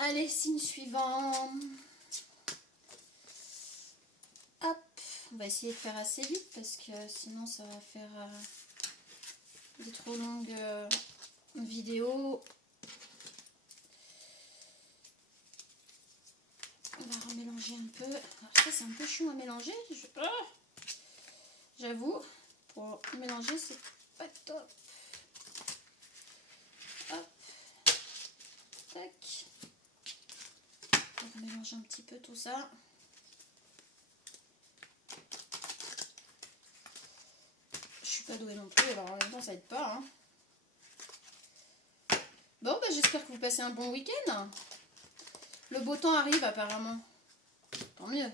Allez, signe suivant. Hop, on va essayer de faire assez vite parce que sinon ça va faire des trop longues vidéos. On va remélanger un peu. Alors ça c'est un peu chiant à mélanger. J'avoue, pour mélanger c'est pas top. Hop, tac. On mélange un petit peu tout ça. Je suis pas douée non plus, alors en même temps ça aide pas. Hein. Bon, bah, j'espère que vous passez un bon week-end. Le beau temps arrive apparemment. Tant mieux.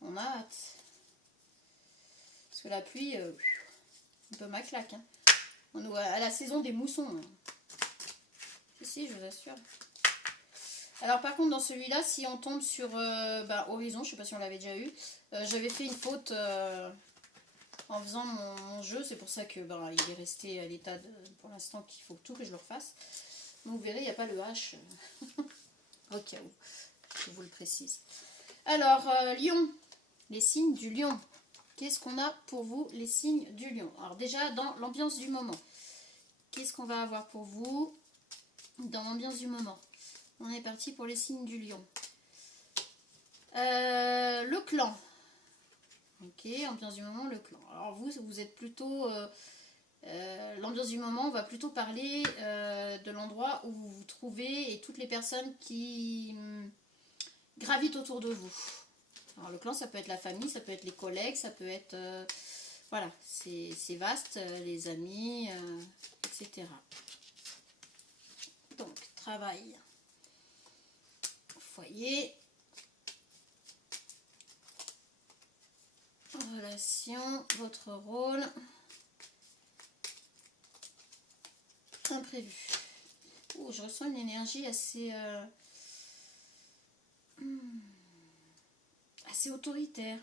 On a hâte. Parce que la pluie, un peu ma claque. Hein. On est à la saison des moussons. Hein. Si, je vous assure. Alors par contre dans celui-là, si on tombe sur Horizon, je sais pas si on l'avait déjà eu, j'avais fait une faute en faisant mon jeu, c'est pour ça que il est resté à l'état pour l'instant qu'il faut tout que je le refasse. Donc vous verrez, il n'y a pas le H au cas où, je vous le précise. Alors Lion, les signes du lion. Qu'est-ce qu'on a pour vous les signes du lion? Alors déjà dans l'ambiance du moment, qu'est-ce qu'on va avoir pour vous dans l'ambiance du moment? On est parti pour les signes du lion. Le clan. Ok, ambiance du moment, le clan. Alors vous êtes plutôt... l'ambiance du moment, on va plutôt parler de l'endroit où vous vous trouvez et toutes les personnes qui gravitent autour de vous. Alors le clan, ça peut être la famille, ça peut être les collègues, ça peut être... voilà, c'est vaste, les amis, etc. Donc, travail. Foyer, relation, votre rôle, imprévu. Oh, je ressens une énergie assez assez autoritaire.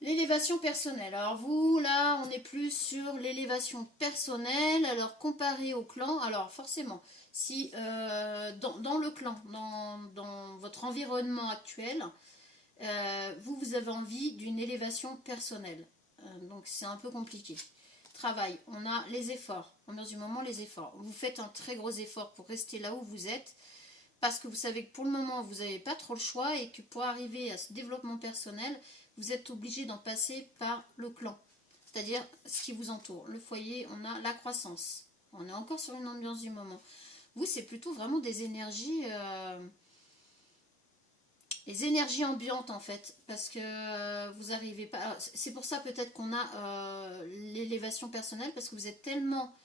L'élévation personnelle. Alors vous, là, on est plus sur l'élévation personnelle. Alors comparé au clan, alors forcément, si dans le clan, dans votre environnement actuel, vous avez envie d'une élévation personnelle. Donc c'est un peu compliqué. Travail, on a les efforts. Ambiance du moment, les efforts. Vous faites un très gros effort pour rester là où vous êtes parce que vous savez que pour le moment, vous n'avez pas trop le choix et que pour arriver à ce développement personnel, vous êtes obligé d'en passer par le clan. C'est-à-dire ce qui vous entoure. Le foyer, on a la croissance. On est encore sur une ambiance du moment. Vous, c'est plutôt vraiment des énergies... les énergies ambiantes en fait, parce que vous n'arrivez pas... C'est pour ça peut-être qu'on a l'élévation personnelle, parce que vous êtes tellement...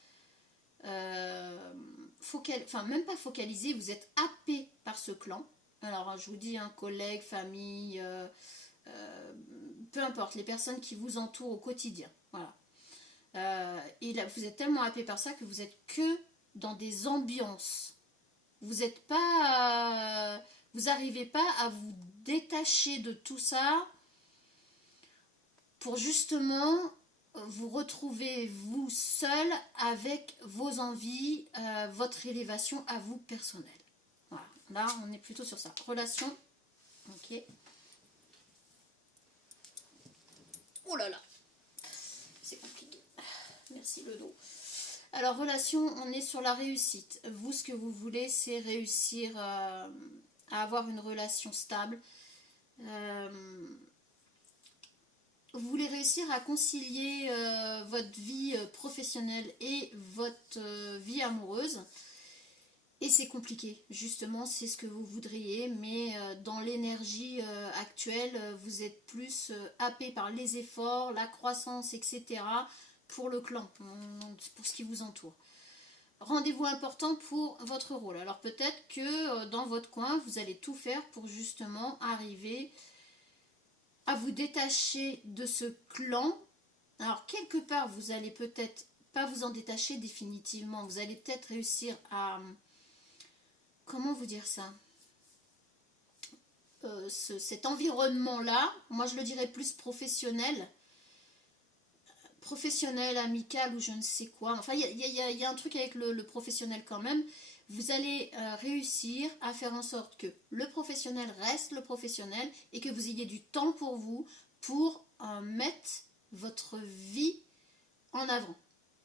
enfin même pas focalisé, vous êtes happé par ce clan. Alors je vous dis, un collègue, famille, peu importe, les personnes qui vous entourent au quotidien. Voilà. Et là, vous êtes tellement happé par ça que vous êtes que dans des ambiances. Vous n'êtes pas... vous n'arrivez pas à vous détacher de tout ça pour justement vous retrouver vous seul avec vos envies, votre élévation à vous personnelle. Voilà, là on est plutôt sur ça. Relation, ok. Oh là là, c'est compliqué. Merci le dos. Alors relation, on est sur la réussite. Vous, ce que vous voulez, c'est réussir à avoir une relation stable. Vous voulez réussir à concilier votre vie professionnelle et votre vie amoureuse. Et c'est compliqué, justement, c'est ce que vous voudriez, mais dans l'énergie actuelle, vous êtes plus happé par les efforts, la croissance, etc. pour le clan, pour ce qui vous entoure. Rendez-vous important pour votre rôle. Alors peut-être que dans votre coin, vous allez tout faire pour justement arriver à vous détacher de ce clan. Alors quelque part, vous allez peut-être pas vous en détacher définitivement. Vous allez peut-être réussir à... Comment vous dire ça, cet environnement-là, moi je le dirais plus professionnel, professionnel, amical ou je ne sais quoi. Enfin, il y a un truc avec le professionnel quand même. Vous allez réussir à faire en sorte que le professionnel reste le professionnel et que vous ayez du temps pour vous, pour mettre votre vie en avant,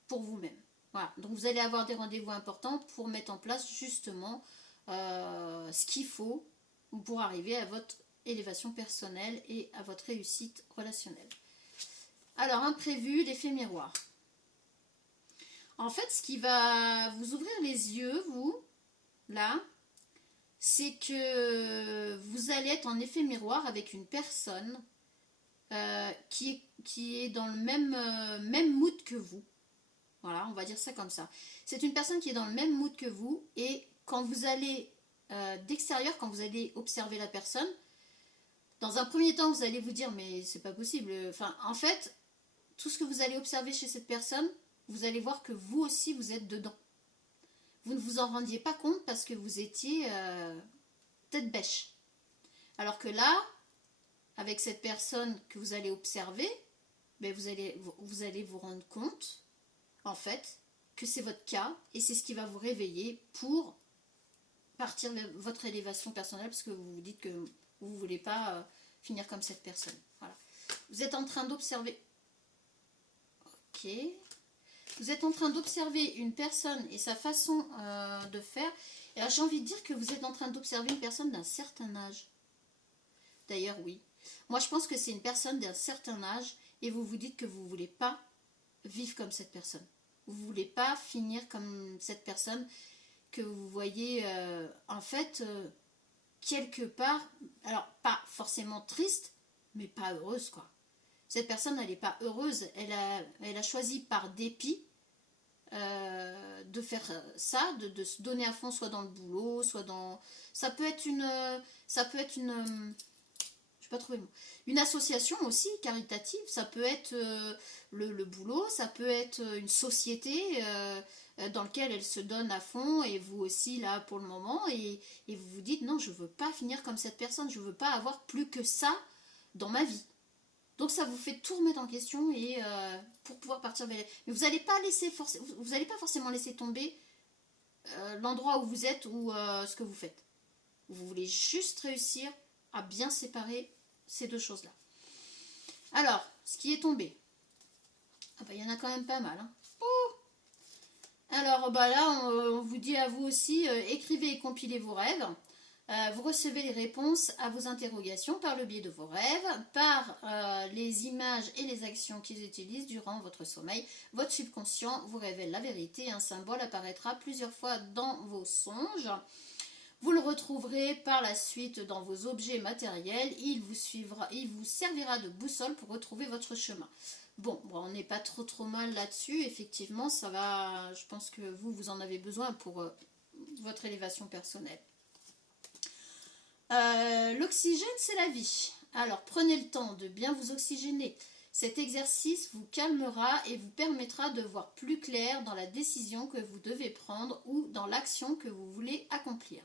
pour vous-même. Voilà, donc vous allez avoir des rendez-vous importants pour mettre en place justement ce qu'il faut pour arriver à votre élévation personnelle et à votre réussite relationnelle. Alors, imprévu, l'effet miroir. En fait, ce qui va vous ouvrir les yeux, vous, là, c'est que vous allez être en effet miroir avec une personne qui est dans le même mood que vous. Voilà, on va dire ça comme ça. C'est une personne qui est dans le même mood que vous et quand vous allez d'extérieur, quand vous allez observer la personne, dans un premier temps, vous allez vous dire mais c'est pas possible. Enfin, en fait, tout ce que vous allez observer chez cette personne, vous allez voir que vous aussi vous êtes dedans. Vous ne vous en rendiez pas compte parce que vous étiez tête bêche. Alors que là, avec cette personne que vous allez observer, ben vous allez vous rendre compte, en fait, que c'est votre cas et c'est ce qui va vous réveiller pour partir de votre élévation personnelle parce que vous vous dites que vous ne voulez pas finir comme cette personne. Voilà. Vous êtes en train d'observer. Ok. Vous êtes en train d'observer une personne et sa façon de faire. Et j'ai envie de dire que vous êtes en train d'observer une personne d'un certain âge. D'ailleurs, oui. Moi, je pense que c'est une personne d'un certain âge et vous vous dites que vous ne voulez pas vivre comme cette personne. Vous ne voulez pas finir comme cette personne que vous voyez, en fait, quelque part, alors pas forcément triste, mais pas heureuse, quoi. Cette personne, elle n'est pas heureuse. Elle a choisi par dépit de faire ça, de se donner à fond, soit dans le boulot, soit dans... Ça peut être une... je sais pas trouver le mot. Une association aussi caritative, ça peut être le boulot, ça peut être une société dans laquelle elle se donne à fond et vous aussi là pour le moment et vous vous dites non, je veux pas finir comme cette personne, je veux pas avoir plus que ça dans ma vie. Donc ça vous fait tout remettre en question et pour pouvoir partir vers... Mais vous n'allez pas forcément laisser tomber l'endroit où vous êtes ou ce que vous faites. Vous voulez juste réussir à bien séparer ces deux choses-là. Alors, ce qui est tombé. Ah bah il y en a quand même pas mal. Hein. Oh, alors bah là, on vous dit à vous aussi, écrivez et compilez vos rêves. Vous recevez les réponses à vos interrogations par le biais de vos rêves, par les images et les actions qu'ils utilisent durant votre sommeil. Votre subconscient vous révèle la vérité. Un symbole apparaîtra plusieurs fois dans vos songes. Vous le retrouverez par la suite dans vos objets matériels. Il vous servira de boussole pour retrouver votre chemin. Bon, on n'est pas trop mal là-dessus. Effectivement, ça va. Je pense que vous en avez besoin pour votre élévation personnelle. L'oxygène, c'est la vie. Alors, prenez le temps de bien vous oxygéner. Cet exercice vous calmera et vous permettra de voir plus clair dans la décision que vous devez prendre ou dans l'action que vous voulez accomplir.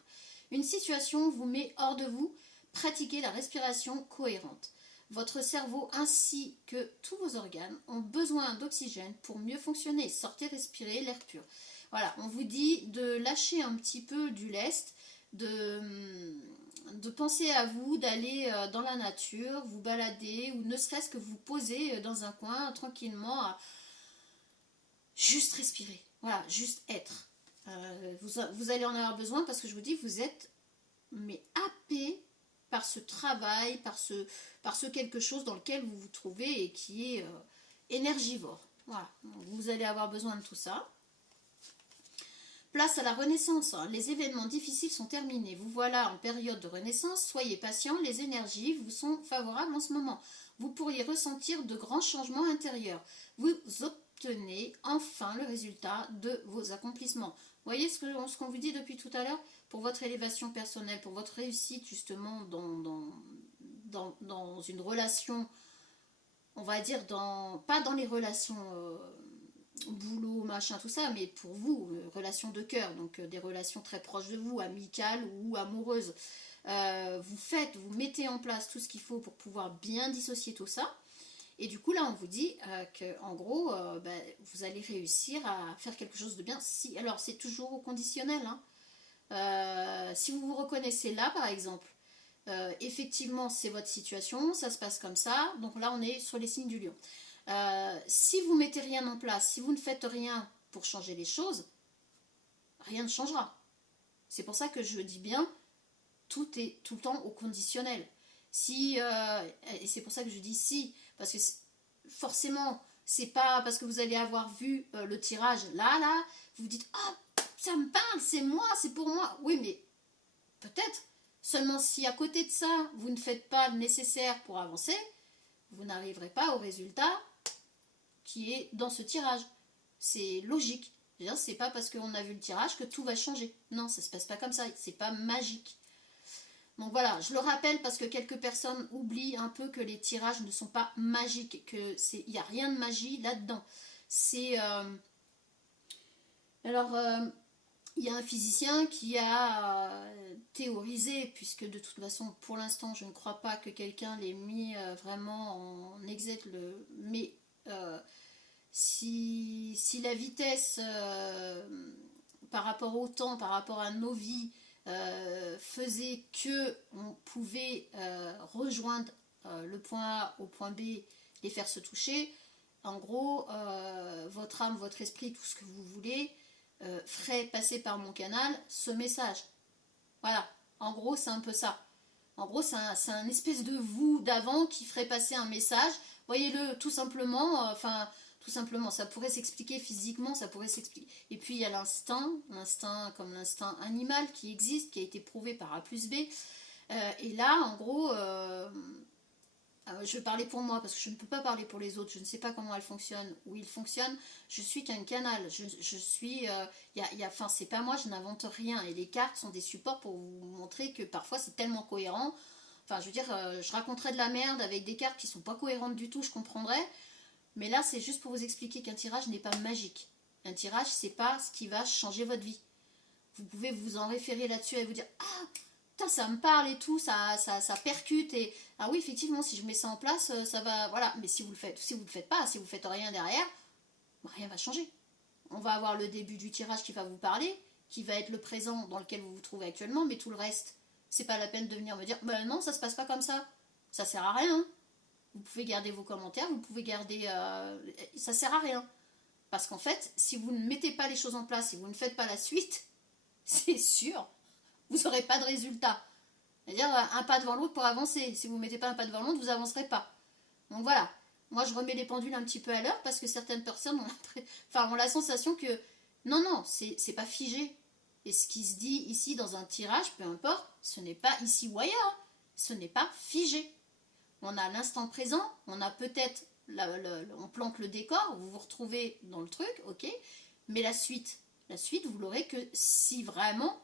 Une situation vous met hors de vous, pratiquez la respiration cohérente. Votre cerveau ainsi que tous vos organes ont besoin d'oxygène pour mieux fonctionner. Sortez, respirez l'air pur. Voilà, on vous dit de lâcher un petit peu du lest, de penser à vous, d'aller dans la nature, vous balader ou ne serait-ce que vous poser dans un coin tranquillement à juste respirer. Voilà, juste être. Vous allez en avoir besoin parce que je vous dis, vous êtes mais happé par ce travail, par ce quelque chose dans lequel vous vous trouvez et qui est énergivore. Voilà, vous allez avoir besoin de tout ça. Place à la renaissance. Les événements difficiles sont terminés. Vous voilà en période de renaissance. Soyez patient, les énergies vous sont favorables en ce moment. Vous pourriez ressentir de grands changements intérieurs. Vous obtenez enfin le résultat de vos accomplissements. Vous voyez ce qu'on vous dit depuis tout à l'heure? Pour votre élévation personnelle, pour votre réussite justement dans une relation, on va dire, pas dans les relations boulot, machin, tout ça, mais pour vous, relations de cœur, donc des relations très proches de vous, amicales ou amoureuses. Vous mettez en place tout ce qu'il faut pour pouvoir bien dissocier tout ça. Et du coup, là, on vous dit que, en gros, vous allez réussir à faire quelque chose de bien. Si, alors, c'est toujours au conditionnel. Hein. Si vous vous reconnaissez là, par exemple, effectivement, c'est votre situation, ça se passe comme ça. Donc là, on est sur les signes du lion. Si vous mettez rien en place, si vous ne faites rien pour changer les choses, rien ne changera. C'est pour ça que je dis bien, tout est tout le temps au conditionnel. Si, et c'est pour ça que je dis si, parce que forcément, c'est pas parce que vous allez avoir vu le tirage là, vous vous dites, ah, ça me parle, c'est moi, c'est pour moi. Oui, mais peut-être. Seulement si à côté de ça, vous ne faites pas le nécessaire pour avancer, vous n'arriverez pas au résultat qui est dans ce tirage. C'est logique. C'est pas parce qu'on a vu le tirage que tout va changer. Non, ça se passe pas comme ça. C'est pas magique. Donc voilà, je le rappelle parce que quelques personnes oublient un peu que les tirages ne sont pas magiques, que il n'y a rien de magie là-dedans. C'est alors il y a un physicien qui a théorisé, puisque de toute façon pour l'instant je ne crois pas que quelqu'un l'ait mis vraiment en exergue, mais si la vitesse par rapport au temps, par rapport à nos vies, faisait que on pouvait rejoindre le point A au point B, les faire se toucher, en gros, votre âme, votre esprit, tout ce que vous voulez, ferait passer par mon canal ce message. Voilà, en gros, c'est un peu ça. En gros, c'est un espèce de vous d'avant qui ferait passer un message. Voyez-le tout simplement, tout simplement, ça pourrait s'expliquer physiquement, ça pourrait s'expliquer. Et puis il y a l'instinct comme l'instinct animal qui existe, qui a été prouvé par A plus B. Et là, en gros, je vais parler pour moi parce que je ne peux pas parler pour les autres. Je ne sais pas comment elle fonctionne, où il fonctionne. Je suis qu'un canal. Je suis, c'est pas moi. Je n'invente rien. Et les cartes sont des supports pour vous montrer que parfois c'est tellement cohérent. Enfin, je veux dire, je raconterais de la merde avec des cartes qui sont pas cohérentes du tout. Je comprendrais. Mais là, c'est juste pour vous expliquer qu'un tirage n'est pas magique. Un tirage, c'est pas ce qui va changer votre vie. Vous pouvez vous en référer là-dessus et vous dire, ah, putain, ça me parle et tout, ça percute. Et ah oui, effectivement, si je mets ça en place, ça va. Voilà. Mais si vous le faites pas, si vous faites rien derrière, rien va changer. On va avoir le début du tirage qui va vous parler, qui va être le présent dans lequel vous vous trouvez actuellement, mais tout le reste, c'est pas la peine de venir me dire, ben non, ça se passe pas comme ça. Ça sert à rien. Vous pouvez garder vos commentaires, vous pouvez garder... ça sert à rien. Parce qu'en fait, si vous ne mettez pas les choses en place, si vous ne faites pas la suite, c'est sûr, vous n'aurez pas de résultat. C'est-à-dire un pas devant l'autre pour avancer. Si vous ne mettez pas un pas devant l'autre, vous n'avancerez pas. Donc voilà. Moi, je remets les pendules un petit peu à l'heure parce que certaines personnes ont la sensation que non, c'est pas figé. Et ce qui se dit ici dans un tirage, peu importe, ce n'est pas ici ou ailleurs. Ce n'est pas figé. On a l'instant présent, on a peut-être, on plante le décor, vous vous retrouvez dans le truc, ok, mais la suite, vous l'aurez que si vraiment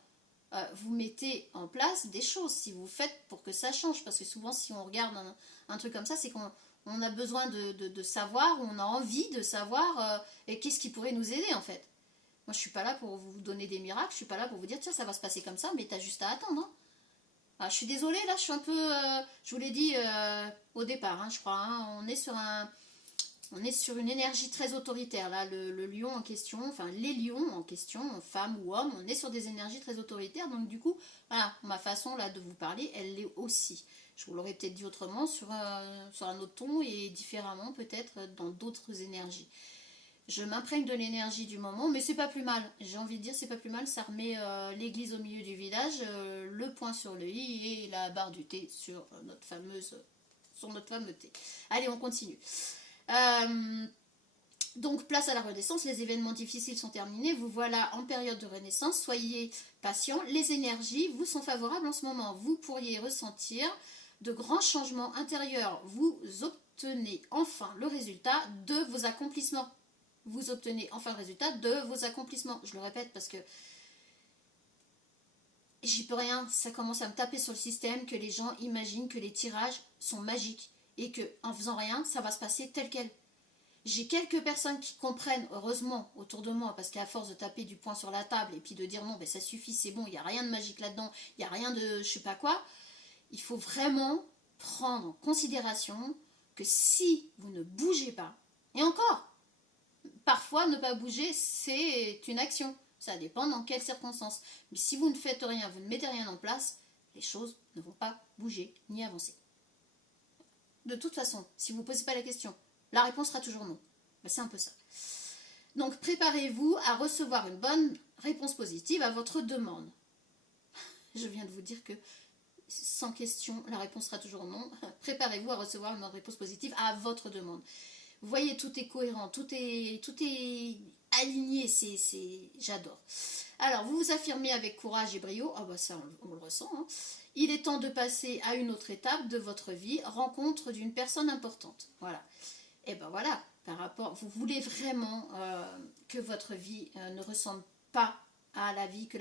vous mettez en place des choses, si vous faites pour que ça change, parce que souvent si on regarde un truc comme ça, c'est qu'on a besoin de savoir, on a envie de savoir et qu'est-ce qui pourrait nous aider en fait. Moi je suis pas là pour vous donner des miracles, je suis pas là pour vous dire tiens ça va se passer comme ça, mais t'as juste à attendre, hein. Ah, je suis désolée, là, je suis un peu... je vous l'ai dit au départ, hein, je crois. Hein, on est sur une énergie très autoritaire. Là, le lion en question, enfin, les lions en question, femmes ou hommes, on est sur des énergies très autoritaires. Donc, du coup, voilà, ma façon là de vous parler, elle l'est aussi. Je vous l'aurais peut-être dit autrement, sur un autre ton et différemment, peut-être dans d'autres énergies. Je m'imprègne de l'énergie du moment, mais c'est pas plus mal. J'ai envie de dire, c'est pas plus mal. Ça remet l'église au milieu du village, le point sur le i et la barre du T sur notre fameux T. Allez, on continue. Donc, place à la renaissance. Les événements difficiles sont terminés. Vous voilà en période de renaissance. Soyez patient. Les énergies vous sont favorables en ce moment. Vous pourriez ressentir de grands changements intérieurs. Vous obtenez enfin le résultat de vos accomplissements. Vous obtenez enfin le résultat de vos accomplissements. Je le répète parce que j'y peux rien. Ça commence à me taper sur le système que les gens imaginent que les tirages sont magiques et que en faisant rien, ça va se passer tel quel. J'ai quelques personnes qui comprennent, heureusement, autour de moi, parce qu'à force de taper du poing sur la table et puis de dire non, ben ça suffit, c'est bon, il n'y a rien de magique là-dedans, il n'y a rien de je sais pas quoi, il faut vraiment prendre en considération que si vous ne bougez pas, et encore, parfois ne pas bouger c'est une action, ça dépend dans quelles circonstances, mais si vous ne faites rien, vous ne mettez rien en place, les choses ne vont pas bouger ni avancer. De toute façon, si vous ne posez pas la question, la réponse sera toujours non. Ben, c'est un peu ça. Donc préparez-vous à recevoir une bonne réponse positive à votre demande. Je viens de vous dire que sans question, la réponse sera toujours non. Préparez-vous à recevoir une réponse positive à votre demande. Vous voyez, tout est cohérent, tout est aligné, j'adore. Alors, vous vous affirmez avec courage et brio, ah bah ça on le ressent, hein. Il est temps de passer à une autre étape de votre vie, rencontre d'une personne importante. Voilà. Et ben voilà, par rapport, vous voulez vraiment que votre vie ne ressemble pas à la vie de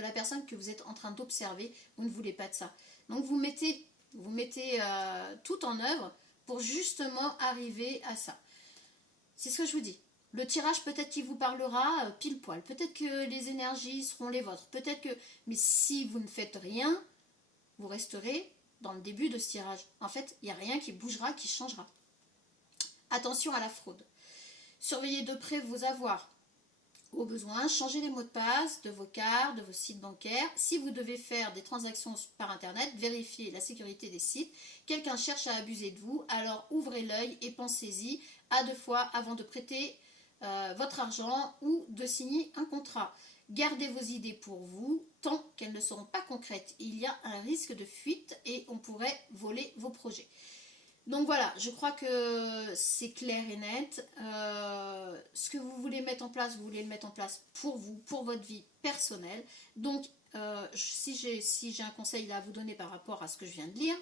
la personne que vous êtes en train d'observer, vous ne voulez pas de ça. Donc vous mettez tout en œuvre pour justement arriver à ça. C'est ce que je vous dis. Le tirage peut-être qu'il vous parlera pile poil, peut-être que les énergies seront les vôtres, peut-être que... Mais si vous ne faites rien, vous resterez dans le début de ce tirage. En fait, il n'y a rien qui bougera, qui changera. Attention à la fraude. Surveillez de près vos avoirs. Au besoin, changez les mots de passe de vos cartes, de vos sites bancaires. Si vous devez faire des transactions par Internet, vérifiez la sécurité des sites. Quelqu'un cherche à abuser de vous, alors ouvrez l'œil et pensez-y à 2 fois avant de prêter votre argent ou de signer un contrat. Gardez vos idées pour vous tant qu'elles ne seront pas concrètes. Il y a un risque de fuite et on pourrait voler vos projets. Donc voilà, je crois que c'est clair et net. Ce que vous voulez mettre en place, vous voulez le mettre en place pour vous, pour votre vie personnelle. Donc si j'ai un conseil là à vous donner par rapport à ce que je viens de lire,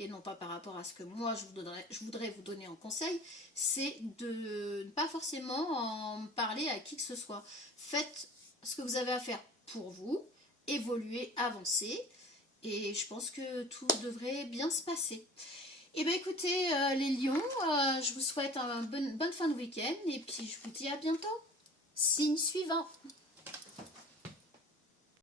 et non pas par rapport à ce que moi je voudrais vous donner en conseil, c'est de ne pas forcément en parler à qui que ce soit. Faites ce que vous avez à faire pour vous, évoluer, avancer, et je pense que tout devrait bien se passer. Et bien écoutez les lions, je vous souhaite une bonne fin de week-end et puis je vous dis à bientôt. Signe suivant.